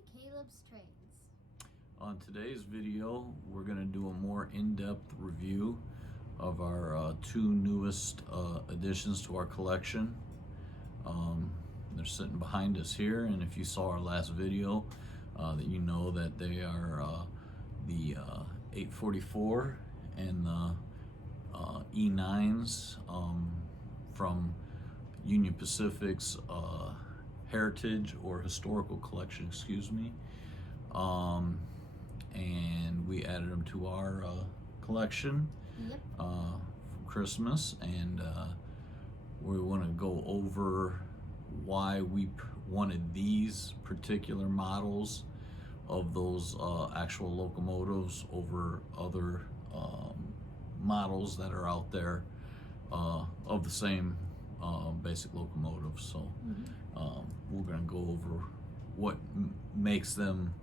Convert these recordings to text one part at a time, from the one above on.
to Caleb's Trains. On today's video, we're going to do a more in-depth review of our two newest additions to our collection. They're sitting behind us here, and if you saw our last video, that you know that they are the 844 and the E9s from Union Pacific's heritage or historical collection, excuse me. And we added them to our collection for Christmas, and we want to go over why we wanted these particular models of those actual locomotives over other models that are out there of the same basic locomotive. So we're going to go over what makes them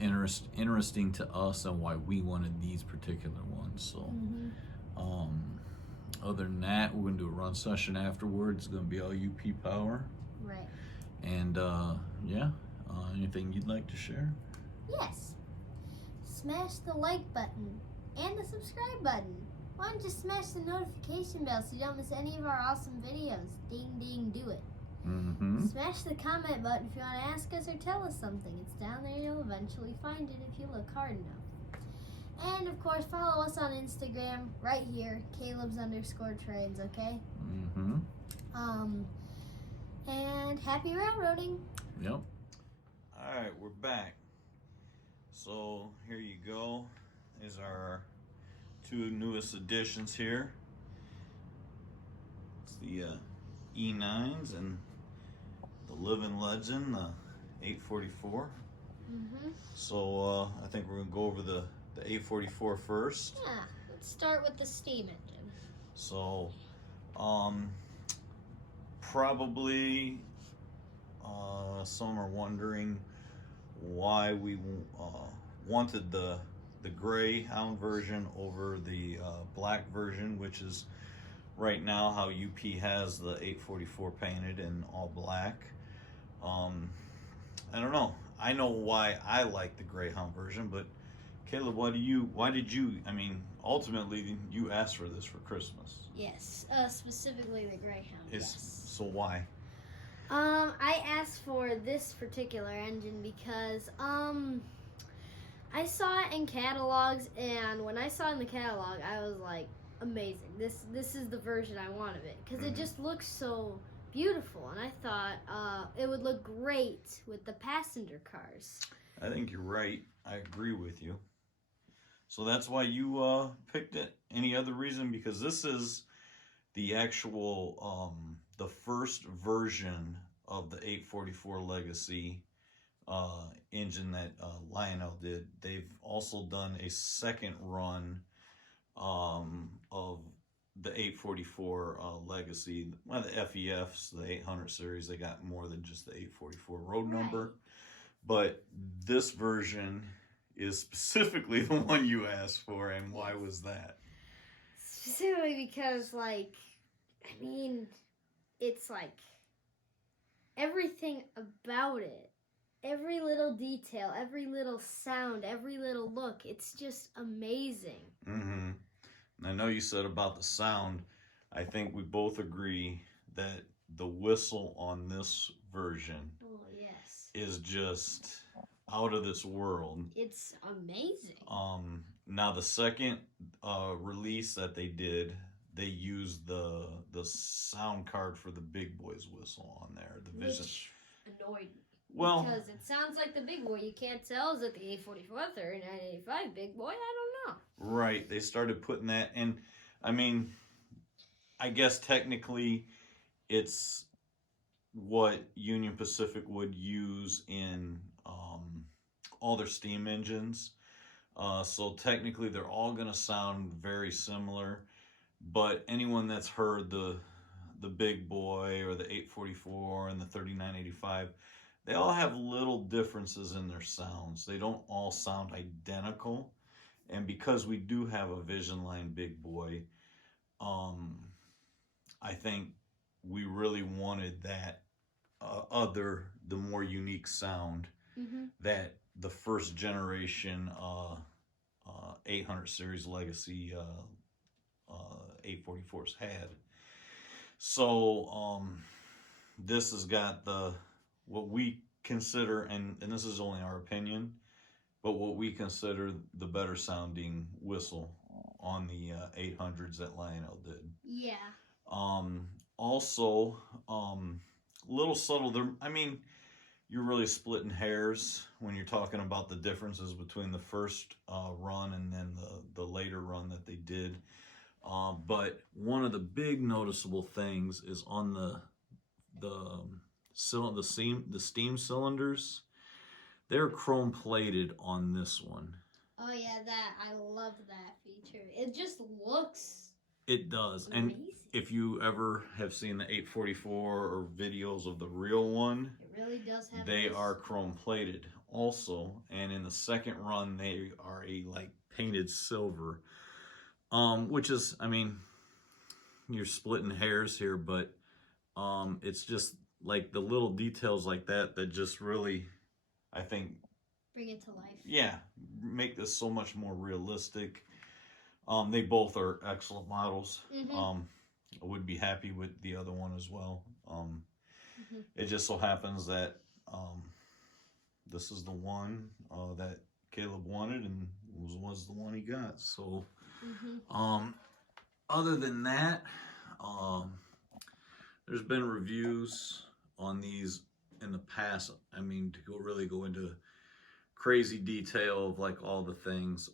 interesting to us and why we wanted these particular ones. So other than that, we're going to do a run session afterwards. It's going to be all UP power. Right. And yeah, anything you'd like to share? Yes. Smash the like button and the subscribe button. Why don't you smash the notification bell so you don't miss any of our awesome videos? Ding, ding, do it. Smash the comment button if you want to ask us or tell us something. It's down there. You'll eventually find it if you look hard enough. And of course, follow us on Instagram right here, Caleb's_trains, okay? And happy railroading. Yep. All right, we're back. So here you go. Is our two newest additions here. It's the E9s and the living legend, the 844. So I think we're gonna go over the 844 first. Yeah, let's start with the steam engine. So probably some are wondering why we wanted the Greyhound version over the black version, which is right now how UP has the 844 painted in all black. I don't know. I know why I like the Greyhound version, but Caleb, why did you, I mean, ultimately you asked for this for Christmas. Yes, specifically the Greyhound, yes. So why? I asked for this particular engine because, I saw it in catalogs, and when I saw it in the catalog, I was like, amazing. This is the version I want of it, because it just looks so beautiful, and I thought it would look great with the passenger cars. I think you're right. I agree with you. So that's why you picked it. Any other reason? Because this is the actual, the first version of the 844 Legacy engine that Lionel did. They've also done a second run of the 844 Legacy. Well, the FEFs, the 800 series, they got more than just the 844 road number. But this version is specifically the one you asked for, and why was that? Specifically because, like, I mean, it's like everything about it, every little detail, every little sound, every little look, it's just amazing. I know you said about the sound. I think we both agree that the whistle on this version is just out of this world. It's amazing. Now the second release that they did, they used the sound card for the Big Boy's whistle on there, the Vision. Which annoyed me. Well, because it sounds like the Big Boy. You can't tell, is it the 844 or 985 Big Boy? I don't know. Right, they started putting that in. I mean, I guess technically it's what Union Pacific would use in all their steam engines. So technically they're all going to sound very similar, but anyone that's heard the Big Boy or the 844 and the 3985, they all have little differences in their sounds. They don't all sound identical. And because we do have a Vision Line Big Boy, I think we really wanted that the more unique sound that the first generation 800 series legacy 844s had. So this has got what we consider, and this is only our opinion, but what we consider the better sounding whistle on the 800s that Lionel did. Yeah. Also, little subtle there. I mean, you're really splitting hairs when you're talking about the differences between the first run and then the later run that they did. But one of the big noticeable things is on the steam cylinders. They're chrome plated on this one. Oh yeah, I love that feature. It just looks. It does, amazing. And if you ever have seen the 844 or videos of the real one, it really does have. They are chrome plated also, and in the second run they are a like painted silver, which is, I mean, you're splitting hairs here, but it's just like the little details like that just really, I think, bring it to life. Yeah, make this so much more realistic. They both are excellent models. I would be happy with the other one as well. It just so happens that this is the one that Caleb wanted and was the one he got. So, other than that, there's been reviews on these in the past. I mean, to really go into crazy detail of like all the things.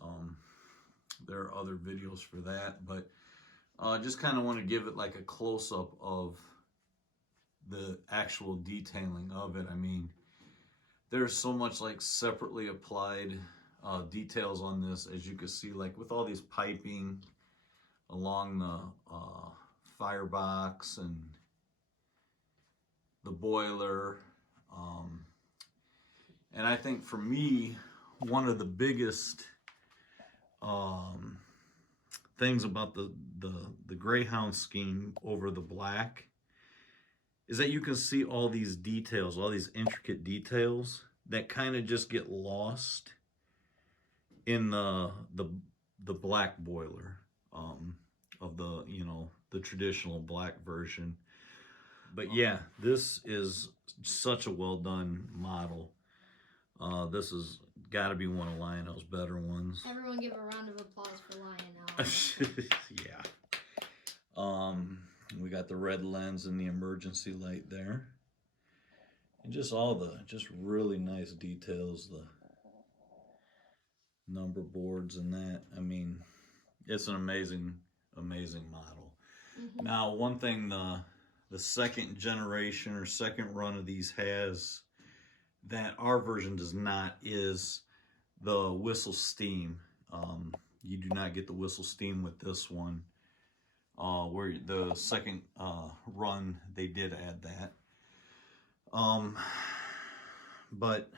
There are other videos for that, but just kind of want to give it like a close-up of the actual detailing of it. I mean, there's so much like separately applied details on this, as you can see, like with all these piping along the firebox and the boiler. And I think for me, one of the biggest things about the Greyhound scheme over the black is that you can see all these details, all these intricate details that kind of just get lost in the black boiler of the traditional black version. But yeah, this is such a well done model. This has got to be one of Lionel's better ones. Everyone give a round of applause for Lionel. Yeah. We got the red lens and the emergency light there. And just all the really nice details, the number boards and that. I mean, it's an amazing model. Now, one thing the second generation or second run of these has that our version does not is the whistle steam. You do not get the whistle steam with this one. Where the second run they did add that. But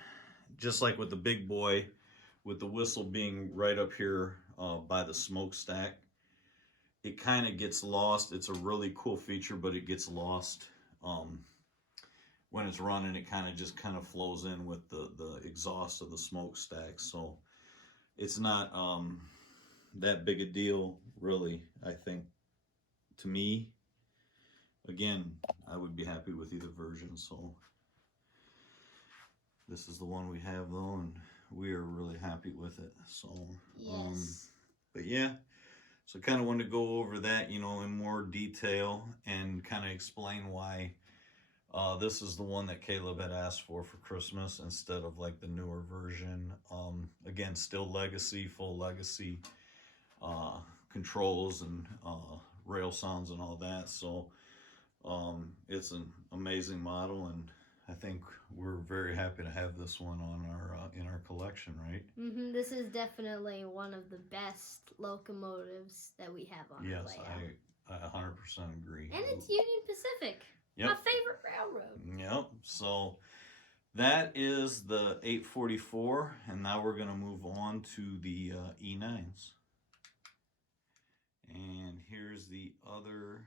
just like with the big boy, with the whistle being right up here by the smokestack, it kind of gets lost. It's a really cool feature, but it gets lost when it's running. It kind of flows in with the exhaust of the smokestack. So it's not that big a deal, really, I think. To me, again, I would be happy with either version. So this is the one we have though, and we are really happy with it. So yes. But yeah, so kind of wanted to go over that, in more detail and kind of explain why this is the one that Caleb had asked for Christmas instead of like the newer version. Again, still legacy, full legacy controls and rail sounds and all that. So it's an amazing model, and I think we're very happy to have this one on our in our collection, right? This is definitely one of the best locomotives that we have on our layout. I 100% agree. And it's Union Pacific. Yep. My favorite railroad. Yep. So that is the 844, and now we're going to move on to the E9s. And here's the other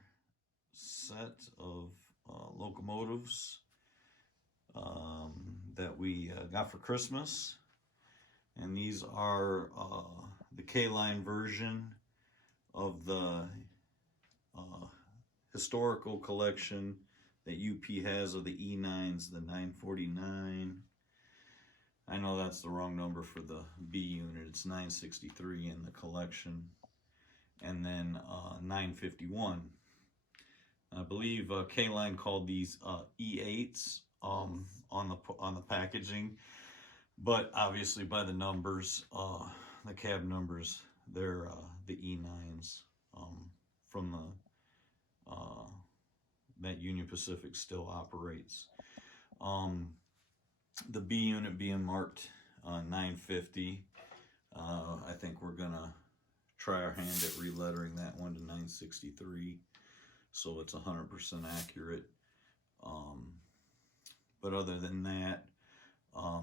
set of locomotives. that we got for Christmas. And these are the K-Line version of the historical collection that UP has of the E9s, the 949. I know that's the wrong number for the B unit. It's 963 in the collection. And then 951. I believe K-Line called these E8s on the packaging, but obviously by the numbers, the cab numbers, they're the E9s from the that Union Pacific still operates. The B unit being marked 950. I think we're gonna try our hand at relettering that one to 963, so it's 100% accurate. But other than that,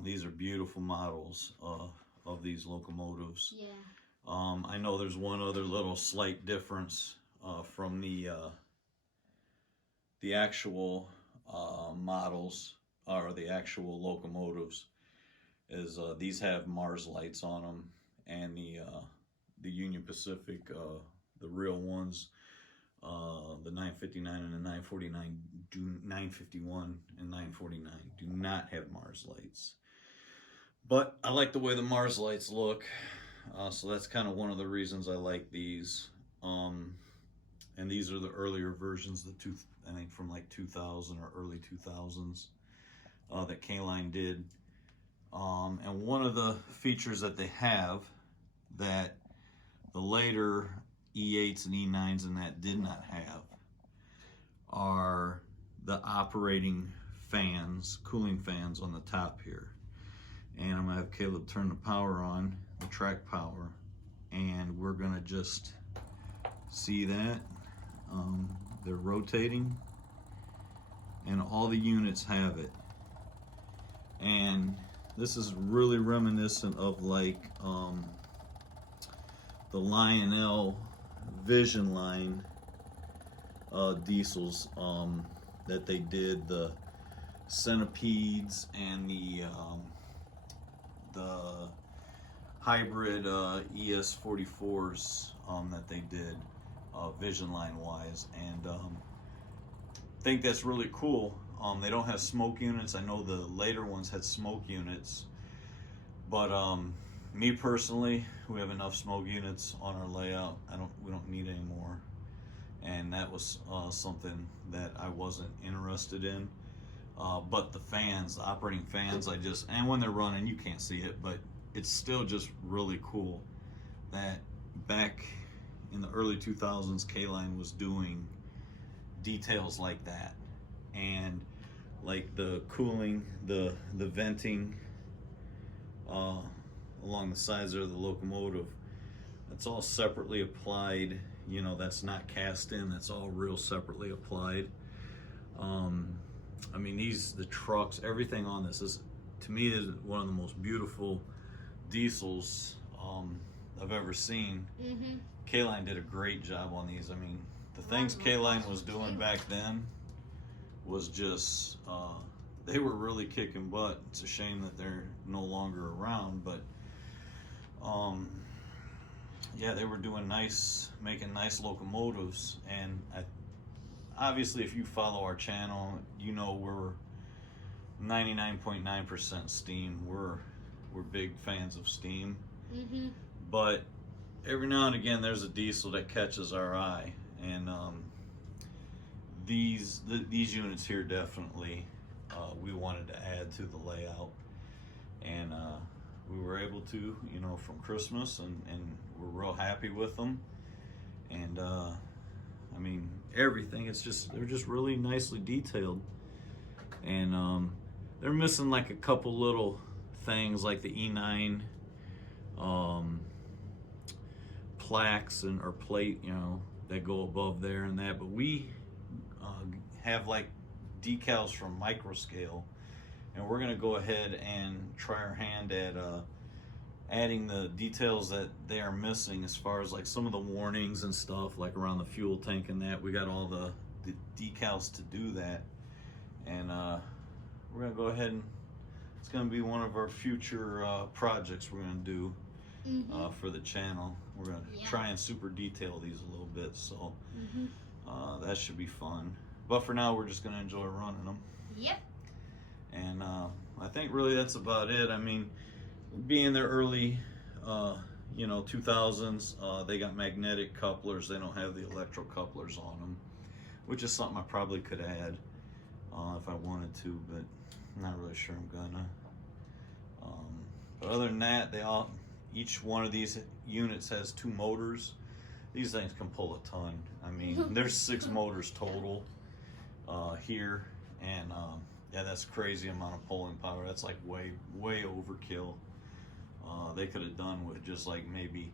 these are beautiful models of these locomotives. Yeah. I know there's one other little slight difference from the actual models, or the actual locomotives, is these have Mars lights on them, and the Union Pacific, the real ones, the 959 and the 949 951 and 949 do not have Mars lights. But I like the way the Mars lights look, so that's kind of one of the reasons I like these. And these are the earlier versions, I think from like 2000 or early 2000s that K-Line did. And one of the features that they have that the later E8s and E9s and that did not have are the operating fans, cooling fans on the top here. And I'm gonna have Caleb turn the power on, the track power, and we're gonna just see that. They're rotating, and all the units have it. And this is really reminiscent of like the Lionel Vision line diesels that they did, the Centipedes and the hybrid ES44s that they did Vision line wise, and I think that's really cool. They don't have smoke units. I know the later ones had smoke units, but me personally, we have enough smoke units on our layout. We don't need any more, and that was something that I wasn't interested in. But the fans, the operating fans, and when they're running, you can't see it, but it's still just really cool that back in the early 2000s, K-Line was doing details like that, and like the cooling, the venting along the sides of the locomotive. That's all separately applied. You know, that's not cast in. That's all real separately applied. I mean, the trucks, everything on this is, to me, is one of the most beautiful diesels I've ever seen. Mm-hmm. K-Line did a great job on these. I mean, the things K-Line was doing back then was just, they were really kicking butt. It's a shame that they're no longer around, but yeah, they were doing making nice locomotives. And obviously, if you follow our channel, you know we're 99.9% steam. We're big fans of steam. Mm-hmm. But every now and again, there's a diesel that catches our eye, and these units here definitely we wanted to add to the layout, and we were able to, you know, from Christmas, and we're real happy with them. And I mean, everything, they're just really nicely detailed, and they're missing like a couple little things like the E9 plaques or plate, you know, that go above there and that, but we have like decals from Microscale, and we're gonna go ahead and try our hand at adding the details that they are missing, as far as like some of the warnings and stuff, like around the fuel tank and that. We got all the decals to do that, and we're gonna go ahead and It's gonna be one of our future projects we're gonna do for the channel. We're gonna try and super detail these a little bit, so that should be fun. But for now, we're just gonna enjoy running them. Yep. And I think really that's about it. I mean, being the early, 2000s, they got magnetic couplers. They don't have the electro couplers on them, which is something I probably could add if I wanted to, but I'm not really sure I'm gonna. But other than that, each one of these units has 2 motors. These things can pull a ton. I mean, there's 6 motors total here, and yeah, that's crazy amount of pulling power. That's like way overkill. They could have done with just like maybe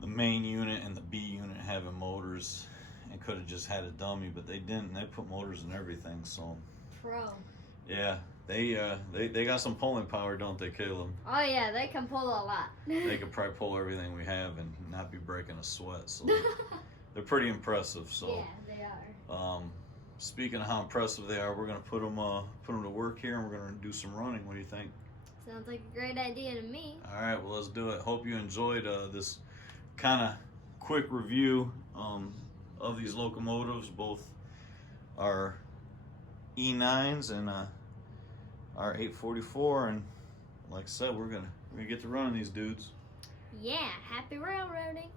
the main unit and the B unit having motors, and could have just had a dummy, but they didn't. They put motors in everything. So Pro. yeah, they got some pulling power, don't they, Caleb? Oh yeah, they can pull a lot. They could probably pull everything we have and not be breaking a sweat. So they're pretty impressive. So yeah, they are. Speaking of how impressive they are, we're gonna put them to work here, and we're gonna do some running. What do you think? Sounds like a great idea to me. All right, well, let's do it. Hope you enjoyed this kind of quick review of these locomotives, both our E9s and our 844. And like I said, we're gonna get to running these dudes. Yeah, happy railroading.